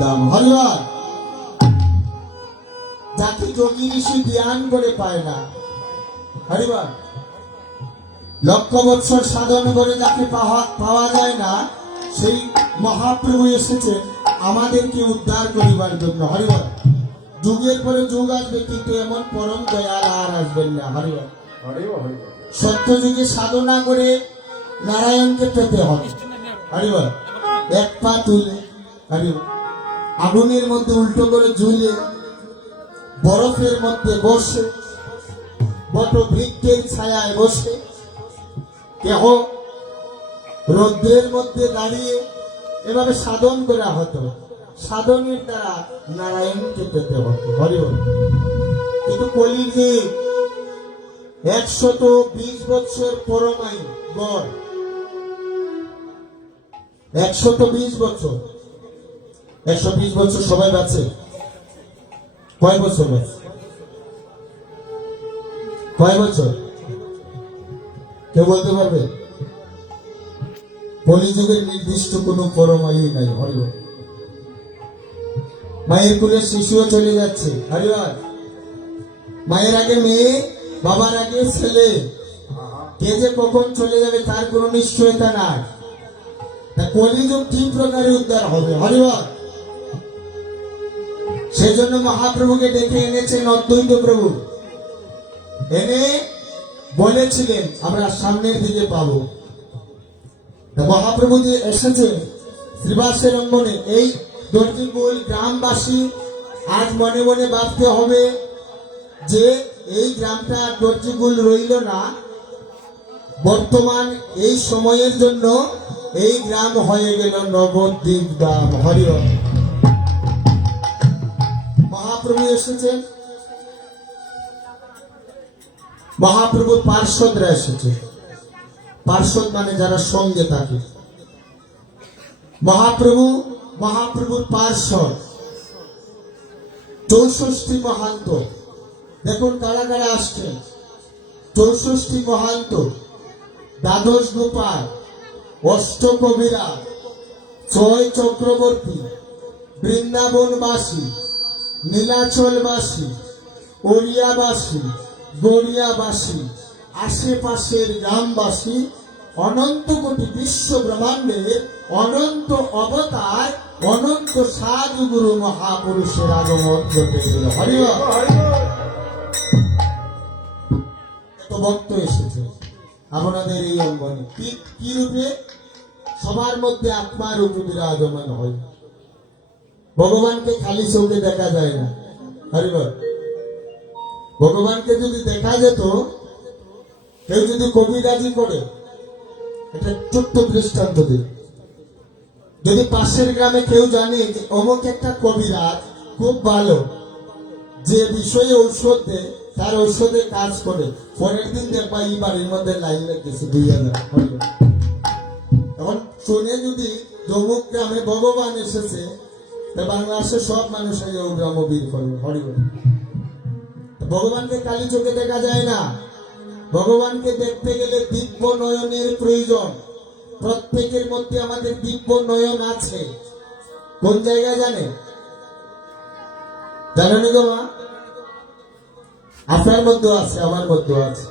দাম হরিবার যাকে যোগী ঋষি ধ্যান করে পায় না, হরিবার লক্ষ বৎসর সাধন করে যাকে পাওয়া যায় না, সেই মহাপ্রভু এসেছেন আমাদেরকে উদ্ধার করিবার জন্য। হরিবার যুগের পরে যুগ আসবে, কিন্তু এমন পরম দয়াল আর আসবেন না। হরিবার সত্য যুগে সাধনা করে নারায়ণকে পেতে হবে। হরিবার এক পা তুলে, হরিবার আগুনের মধ্যে উল্টো করে ঝুলে, বরফের মধ্যে বসে, বট বৃক্ষের ছায়ায় বসে, কেহ রৌদ্রের মধ্যে দাঁড়িয়ে এভাবে সাধন করা হতো। সাধনের দ্বারা নারায়ণকে পেতে হতো। হরিবল কিন্তু কলির যে 120 বছর পরমাই গড়, 120 বছর, 120 বছর সবাই বাঁচে? কয় বছর বাঁচে? কয় বছর কেউ বলতে পারবে? কলিযুগের নির্দিষ্ট কোন পরমায়ু নাই। হরিবল মায়ের কুলে শিশুও চলে যাচ্ছে। হরিবল মায়ের আগে মেয়ে, বাবার আগে ছেলে, কে যে কখন চলে যাবে তার কোনো নিশ্চয়তা নাই। কলিযুগ ঠিক প্রকারে উদ্ধার হবে। হরিবল সেই জন্য মহাপ্রভুকে ডেকে এনেছেন অদ্বৈত প্রভু, এনে বলেছিলেন আমরা সামনের দিকে পাবো। মহাপ্রভু যে এসেছে শ্রীবাসের অঙ্গনে, এই দর্জিকুল গ্রামবাসী আজ মনে মনে ভাবতে হবে যে এই গ্রামটা দর্জিকুল রইল না, বর্তমান এই সময়ের জন্য এই গ্রাম হয়ে গেল নবদ্বীপ গ্রাম। হরিবল মহাপ্রভু এসেছেন, মহাপ্রভুর পার্শ্বদরা এসেছে। পার্শ্বদ মানে যারা সঙ্গে থাকে। মহাপ্রভুর পার্শ্বদ 64 মহান্ত। দেখুন কারা কারা আসছেন। 64 মহান্ত, দ্বাদশ গোপাল, অষ্টকবিরা, 6 চক্রবর্তী, বৃন্দাবনবাসী, নীলাচলবাসী, ওড়িয়াবাসী, গড়িয়াবাসী, আশেপাশের গ্রামবাসী, অনন্ত কোটি বিশ্ব ব্রহ্মাণ্ডের অনন্ত অবতার, অনন্ত সাধুগুরু মহাপুরুষের আগমন ঘটে গেল। হরিবল এত ভক্ত এসেছে আপনাদের এই অঙ্গনে। কি রূপে? সবার মধ্যে আত্মার রূপে বিরাজমান হয়। ভগবানকে খালি চোখে দেখা যায় না। হরিবল ভগবানকে যদি দেখা যেত, কেউ যদি কবিরাজি করে, এটা ছোট্ট দৃষ্টান্ত দিই, যদি পাশের গ্রামে কেউ জানে যে অমুক একটা কবিরাজ খুব ভালো, যে বিষয়ে ঔষধ দেয় তার ঔষধে কাজ করে, পরের দিন দেখবা এই বাড়ির মধ্যে লাইন লাগতেছে 2000। এখন শুনে যদি অমুক গ্রামে ভগবান এসেছে, বাংলাদেশের সব মানুষ গ্রাম বীর করবে। হরিবল ভগবানকে কালী চোখে দেখা যায় না। ভগবানকে দেখতে গেলে দিব্য নয়নের প্রয়োজন। প্রত্যেকের মধ্যে আমাদের দিব্য নয়ন আছে। কোন জায়গায় জানে? জানেন গো মা? আপনার মধ্যে আছে, আমার মধ্যে আছে।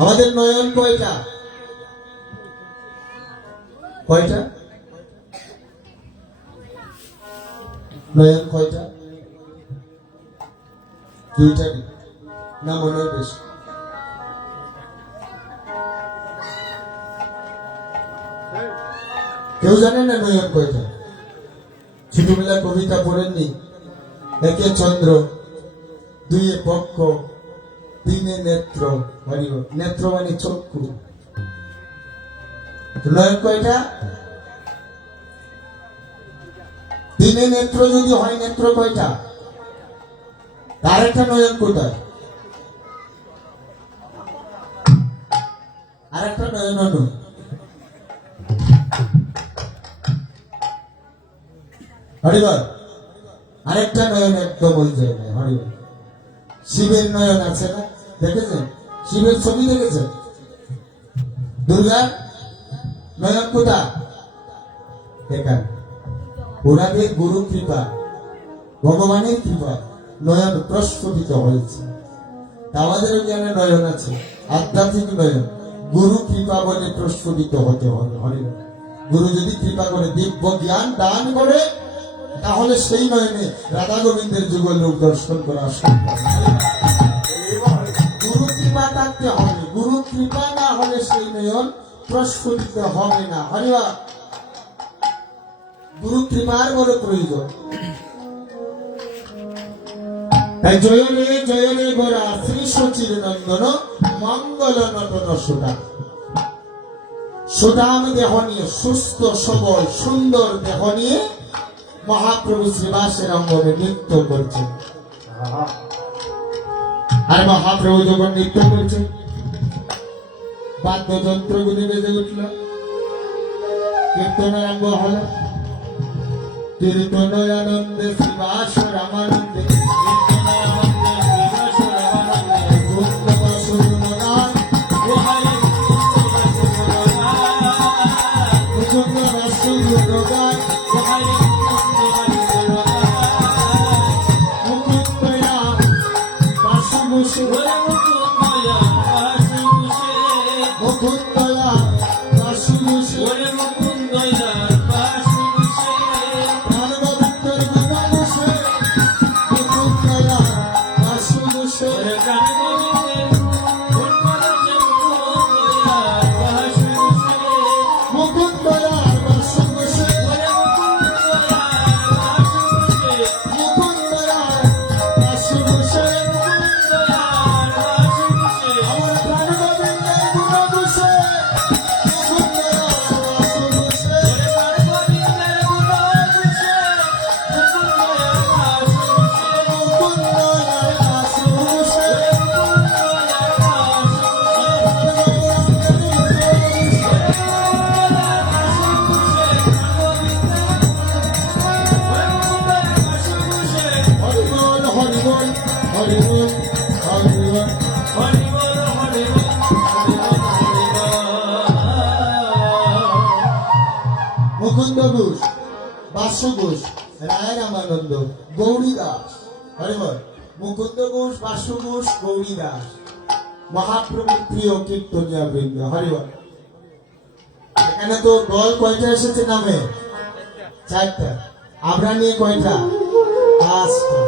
আমাদের নয়ন কয়টা? কয়টা নয়ন? কয়টা? 2টা না মনে হয় বেশি? কেউ জানে না নয়ন কয়টা? ছোটবেলা কবিতা পড়েননি? একে চন্দ্র, দুইয়ে পক্ষ, তিনে নেত্র। হরিবল নেত্র মানে চক্ষু। নয়ন কয়টা? তিনে নেত্র যদি হয়, নেত্র কয়টা? আরেকটা নয়ন কোথায়? আরেকটা নয়ন হলো হরিবল আরেকটা নয়ন একদম ওই জায়গায়। হরিবল শিবের নয়ন আছে না? দেখেছেন? শিবের ছবি দেখেছেন? দুর্গার নয়ন কোথায়? এখানে। ওনাদের গুরু কৃপা, ভগবানের কৃপা নয়ন প্রস্ফুটিত হয়েছে। আমাদেরও জ্ঞানে নয়ন আছে, আধ্যাত্মিক নয়ন, গুরু কৃপা বলে প্রস্ফুটিত হতে হবে। হরে গুরু যদি কৃপা করে দিব্য জ্ঞান দান করে, তাহলে সেই নয়নে রাধা গোবিন্দের যুগল রূপ দর্শন করা সম্ভব। গুরু কৃপা থাকতে হবে, গুরু কৃপা না হলে সেই নয়ন প্রস্ফুটিত হবে না। হরিবা, গুরু কৃপার বড় প্রয়োজন। তাই জয়নে গোরা শ্রী সচির নন্দন মঙ্গল নটন সুদাম। সুদাম দেহ নিয়ে, সুস্থ সবল সুন্দর দেহ নিয়ে মহাপ্রভু শ্রীবাসের অঙ্গনে নৃত্য করছেন। আর মহাপ্রভু যখন নৃত্য করছেন, বাদ্যযন্ত্র গুলি বেজে উঠল, কীর্তন আরম্ভ হল। কীর্তন আনন্দে শ্রীবাস রামানন্দে, মুকুন্দ ঘোষ, বাসু ঘোষ, রায় রামানন্দ, গৌরী দাস। হরিবল। মুকুন্দ ঘোষ, বাসু ঘোষ, গৌরী দাস মহাপ্রভুর প্রিয় কীর্তনিয়া বৃন্দ। হরিবল। এখানে তো দল কয়টা এসেছে নামে? 4টা। আমরা নিয়ে কয়টা? 5টা।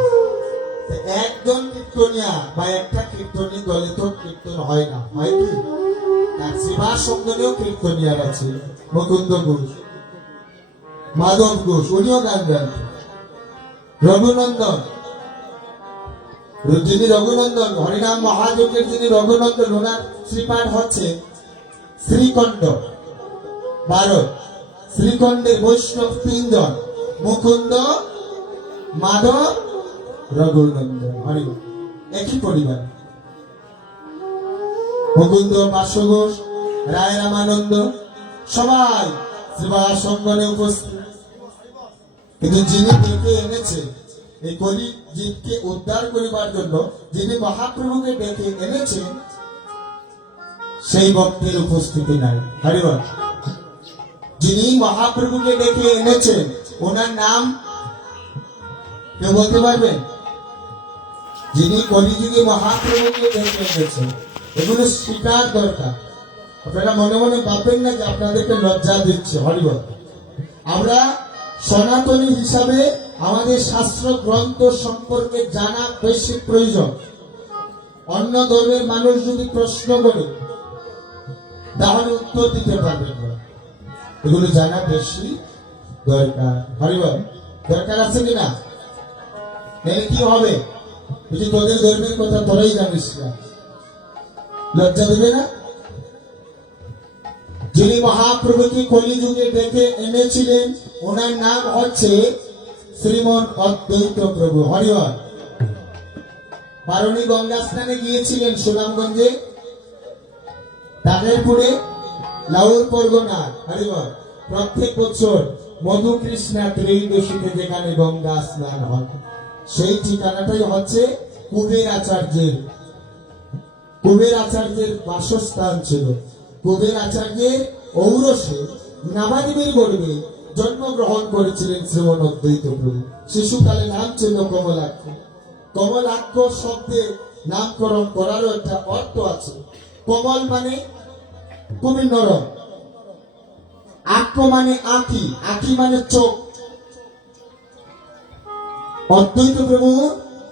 একজন কীর্তনিয়া বা একটা কীর্তনী দলে তো কীর্তন হয় না, হয় কি? শ্রীবাস সঙ্গনেও কীর্তনিয়ার আছে। মুকুন্দ ঘোষ, মাধব ঘোষ, উনিও গান গান। রঘুনন্দন, যিনি রঘুনন্দন, হরিনাম মহাযজ্ঞের যিনি রঘুনন্দন, ওনার শ্রীপাঠ হচ্ছে শ্রীকণ্ড 12। শ্রীকণ্ডের বৈষ্ণব 3 জন, মুকুন্দ, মাধব, রঘুনন্দন। হরি একই পরিবার। মুকুন্দ, বাসু ঘোষ, রায় রামানন্দ সবাই শ্রীবাস সঙ্গনে উপস্থিত। কিন্তু যিনি ডেকে এনেছে এই কলি জীবকে উদ্ধার করিবার জন্য, যিনি মহাপ্রভুকে ডেকে এনেছেন, সেই ভক্তের উপস্থিতি নাই। হরিবল। যিনি মহাপ্রভুকে ডেকে এনেছেন, ওনার নাম কেউ বলতে পারবেন? যিনি কলিযুগে মহাপ্রভুকে ডেকে এনেছেন, এগুলো স্বীকার দরকার। আপনারা মনে মনে ভাববেন না যে আপনাদেরকে লজ্জা দিচ্ছে। হরিবল। আমরা সনাতনী হিসাবে আমাদের শাস্ত্র গ্রন্থ সম্পর্কে জানা বেশি প্রয়োজন। অন্য ধর্মের মানুষ যদি প্রশ্ন করে, তাহলে উত্তর দিতে পারবেন না। এগুলো জানা বেশি দরকার। হরিবল। দরকার আছে কিনা? কি হবে? যদি তোদের ধর্মের কথা তোরাই জানিস না, লজ্জা দেবে না? যিনি মহাপ্রভুকে কলিযুগে ডেকে এনেছিলেন, ওনার নাম হচ্ছে শ্রীমন অদ্বৈত প্রভু। হরিবল। বারণী গঙ্গা স্নানে গিয়েছিলেন সুনামগঞ্জে, তাদেরপুরে, লাউর পরগনা। হরিবল। প্রত্যেক বছর মধু কৃষ্ণা ত্রয়োদশীতে যেখানে গঙ্গা স্নান হয়, সেই ঠিকানাটাই হচ্ছে কুবের আচার্যের। কুবের আচার্যের বাসস্থান ছিল। কুবের আচার্যের ঔরসে নাবাদিনীর গর্ভে জন্মগ্রহণ করেছিলেন শ্রীমন অদ্বৈত প্রভু। শিশুকালে নাম ছিল কমলাক্ষ। কমলাক্ষ শব্দের নামকরণ করারও একটা অর্থ আছে। কমল মানে খুবই নরম, আক্ষ মানে আঁখি, আঁখি মানে চোখ। অদ্বৈত প্রভু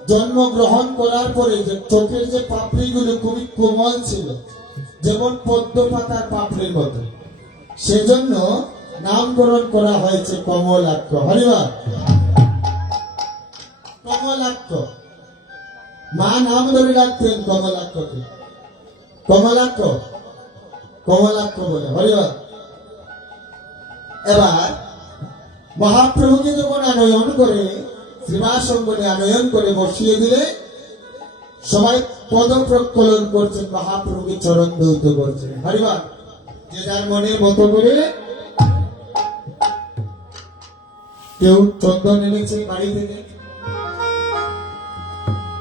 জন্মগ্রহণ করার পরে যে চোখের যে পাপড়িগুলো খুবই কোমল ছিল, যেমন পদ্ম পাতার পাপড়ির মতো, সেজন্য নামকরণ করা হয়েছে কমলাক্ষ। হরিবার কমলাক্ষ। মা নাম ধরে ডাকতেন কমলাক্ষকে, কমলাক্ষ কমলাক্ষ বলে। হরিবার এবার মহাপ্রভুকে যখন আনয়ন করে, শ্রীবাস অঙ্গনে আনয়ন করে বসিয়ে দিলে সবাই পদ প্রক্ষলন করছেন, মহাপ্রভুকে চরণ দৌত করছেন। হরিবার যে যার মনের মতো করে কেউ চন্দন এনেছে বাড়ি থেকে,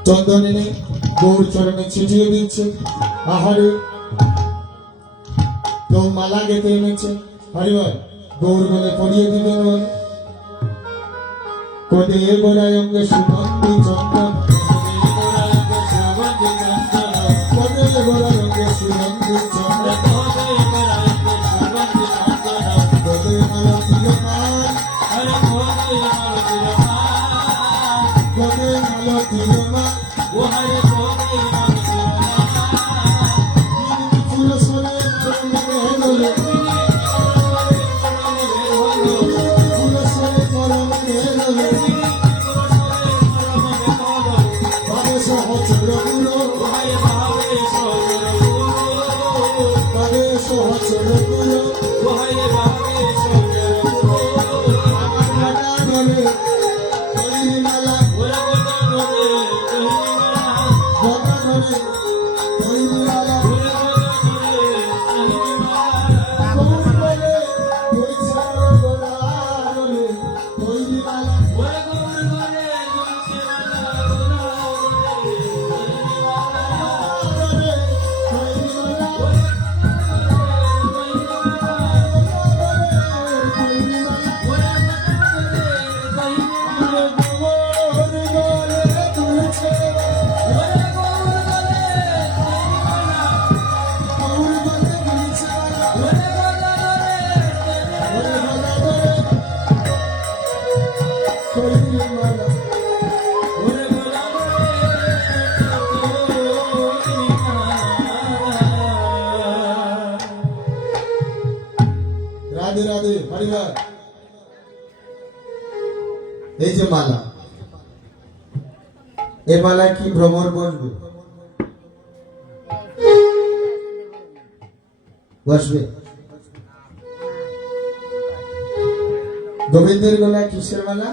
চন্দন এনে গৌর চরণে ছিটিয়ে দিচ্ছে। আহারে কেউ মালা গেঁথে এনেছে, হরিবার গৌর বলে পরিয়ে দিলেন। কোদে গোড়ায় অঙ্গে সুগন্ধি চন্দন, কোদে গোড়ায় অঙ্গে সুগন্ধি চন্দন, কোদে মালা তিলমান, কোদে মালা তিলমান, ফুল সরে রাধে রাধে। হরিবার এই যে মালা, এ মালা কি ভ্রমর বসবে? বসবে। গোবিন্দের গলায় কিসের মালা?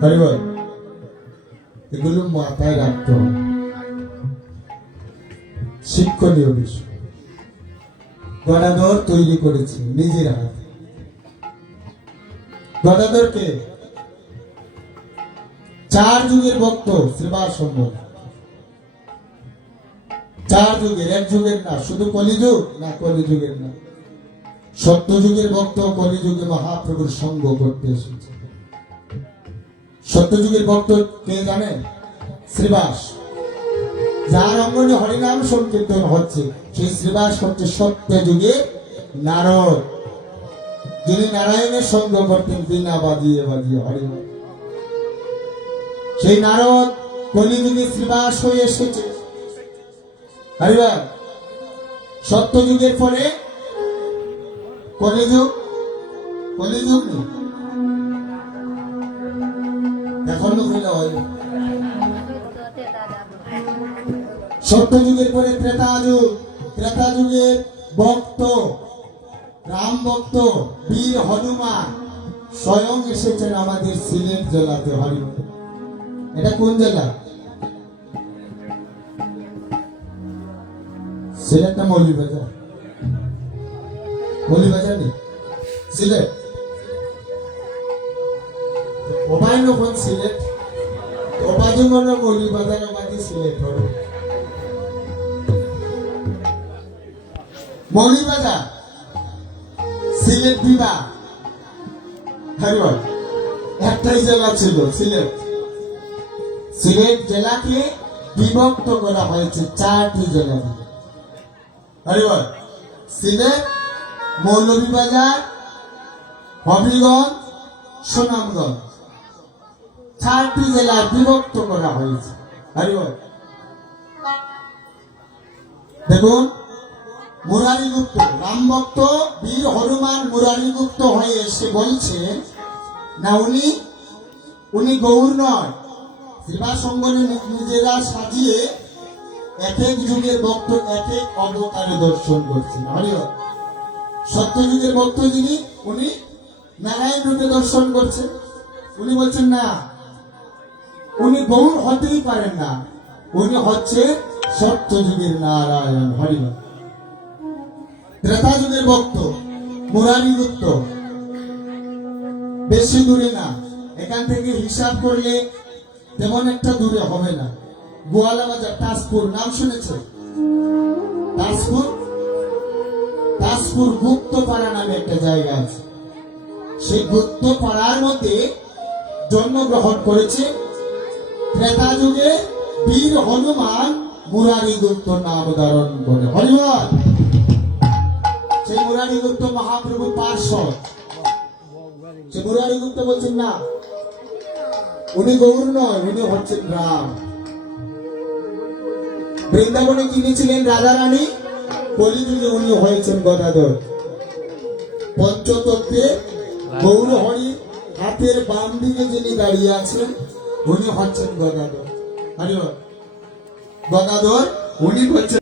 হরিবার এগুলো মাথায় রাখতে হবে, শিক্ষণীয় বিষয়। গদাধর তৈরি করেছে নিজের হাতে। গদাধরকে চার যুগের ভক্ত শ্রীবাস সম্বল, চার যুগের, এক যুগের না, শুধু কলিযুগ না, কলিযুগের না, সত্য যুগের ভক্ত কলিযুগে মহাপ্রভুর সঙ্গ করতে এসেছে। সত্য যুগের ভক্ত কে জানেন? শ্রীবাস। যার অঙ্গনে হরিনাম সংকীর্তন হচ্ছে সেই শ্রীবাস হচ্ছে সত্য যুগে নারদ, যিনি নারায়ণের সঙ্গ করতেন বীণা বাজিয়ে বাজিয়ে হরিনাম। সেই নারদ কলিযুগে শ্রীবাস হয়ে এসেছে। হরিবার সত্য যুগের পরে কলিযুগ, কলিযুগ নেই এখন হয়। সত্য যুগের পরে ত্রেতা যুগ, ত্রেতা যুগের ভক্ত রাম ভক্ত বীর হনুমান স্বয়ং এসেছেন আমাদের সিলেট জেলাতে। হরি এটা কোন জেলা? সিলেট না মৌলভীবাজার? মৌলভীবাজার নেই, সিলেট। ওবাই নখন সিলেট, ওবাজু মনে মৌলভীবাজার, ওবাজি সিলেট হবে। মৌলভীবাজার সিলেট বিভাগ, একটাই জেলা ছিল সিলেট। সিলেট জেলাকে বিভক্ত করা হয়েছে 4টি জেলা দিয়ে। সিলেট, মৌলভীবাজার, হবিগঞ্জ, সুনামগঞ্জ, 4টি জেলা বিভক্ত করা হয়েছে। দেখুন, মুরারি গুপ্ত, রামভক্ত বীর হনুমান মুরারি গুপ্ত হয়ে এসে বলছে না, উনি গৌর নয়। সেবা সঙ্গনে নিজেরা সাজিয়ে এক এক যুগের ভক্ত এক এক অবতারে দর্শন করছেন। সত্যযুগের ভক্ত যিনি, উনি নারায়ণ রূপে দর্শন করছেন। উনি বলছেন না, উনি গৌর হতেই পারেন না, উনি হচ্ছে সত্যযুগের নারায়ণ। হরিবল। ত্রেতা যুগের ভক্ত মুরারি গুপ্ত বেশি দূরে না, এখান থেকে হিসাব করলে তেমন একটা দূরে হবে না। গোয়ালা বাজার, তাজপুর, নাম শুনেছে? তাজপুর গুপ্তপাড়া নামে একটা জায়গা আছে। সেই গুপ্তপাড়ার মধ্যে জন্মগ্রহণ করেছে ত্রেতা যুগে বীর হনুমান মুরারি গুপ্ত নাম ধারণ করে। হরিবল। সেই মুরারি গুপ্ত মহাপ্রভু পার্শ্বদ। সে মুরারি গুপ্ত বলছেন না, উনি গৌর নয়, উনি হচ্ছেন রাম। বৃন্দাবনে যিনি ছিলেন রাজা রানী, কলিযুগে উনি হয়েছেন গদাধর। পঞ্চতত্ত্বে গৌর হরি হাতের বাম দিকে যিনি দাঁড়িয়ে আছেন, উনি হচ্ছেন গদাধর। গদাধর উনি হচ্ছেন